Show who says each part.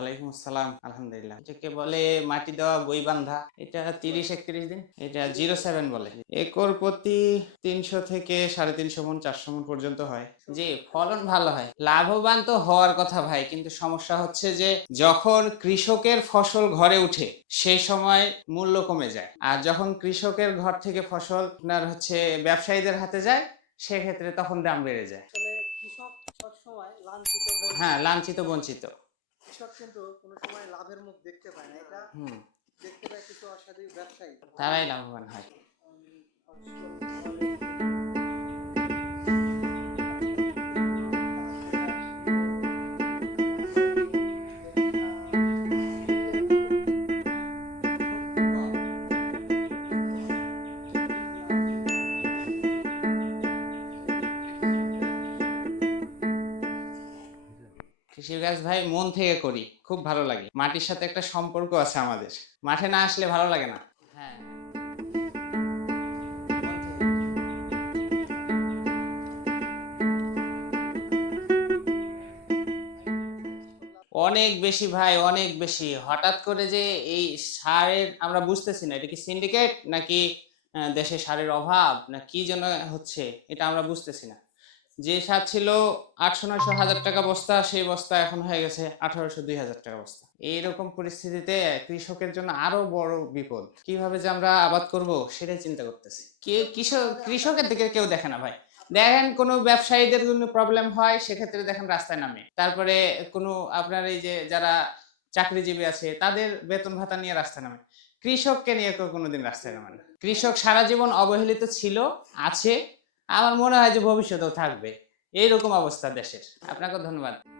Speaker 1: ওয়ালাইকুম আসসালাম আলহামদুলিল্লাহ। এটাকে বলে মাটি দেওয়া বই বান্ধা। এটা তিরিশ একত্রিশ দিন এটা জিরো সেভেন বলে। একর প্রতি তিনশো থেকে সাড়ে তিনশো মন চারশো মন পর্যন্ত হয়। জি ফলন ভালো হয়। লাভবান তো হওয়ার কথা ভাই কিন্তু সমস্যা হচ্ছে যে যখন কৃষকের ফসল ঘরে উঠে সেই সময় মূল্য কমে যায়। আর যখন কৃষকের ঘর থেকে ফসল আপনার হচ্ছে ব্যবসায়ীদের হাতে যায় সেক্ষেত্রে তখন দাম বেড়ে যায়। হ্যাঁ লাঞ্ছিত বঞ্চিত।
Speaker 2: কৃষক কিন্তু কোনো সময় লাভের মুখ দেখতে পায় না। এটা দেখতে পায় কিছু অসাধু ব্যবসায়ী।
Speaker 1: তারাই লাভবান হয়। কৃষিকাজ ভাই মন থেকে করি খুব ভালো লাগে। মাটির সাথে একটা সম্পর্ক আছে আমাদের। মাঠে না আসলে ভালো লাগে না। হ্যাঁ। অনেক বেশি ভাই অনেক বেশি। হঠাৎ করে যে এই সারের আমরা বুঝতেছি না এটা কি সিন্ডিকেট নাকি দেশে সারের অভাব না কি জন্য হচ্ছে এটা আমরা বুঝতেছি না। যে সার ছিল আটশো, নয়শো, হাজার টাকা বস্তা, সেই বস্তা এখন হয়ে গেছে আঠারোশো, দুই হাজার টাকা বস্তা। এইরকম পরিস্থিতিতে কৃষকের জন্য আরও বড় বিপদ। কীভাবে যে আমরা আবাদ করব সেটাই চিন্তা করতেছি। কে কৃষক, কৃষকের দিকে কেউ দেখে না ভাই। দেখেন কোনো ব্যবসায়ীদের জন্য প্রবলেম হয়, সেক্ষেত্রে দেখেন রাস্তায় নামে। তারপরে কোনো আপনার এই যে যারা চাকরিজীবী আছে, তাদের বেতন ভাতা নিয়ে রাস্তায় নামে। কৃষককে নিয়ে কেউ কোনোদিন রাস্তায় নামে না। কৃষক সারা জীবন অবহেলিত ছিল, আছে আমার মনে হয় যে ভবিষ্যতেও থাকবে। এইরকম অবস্থা দেশের। আপনাকে ধন্যবাদ।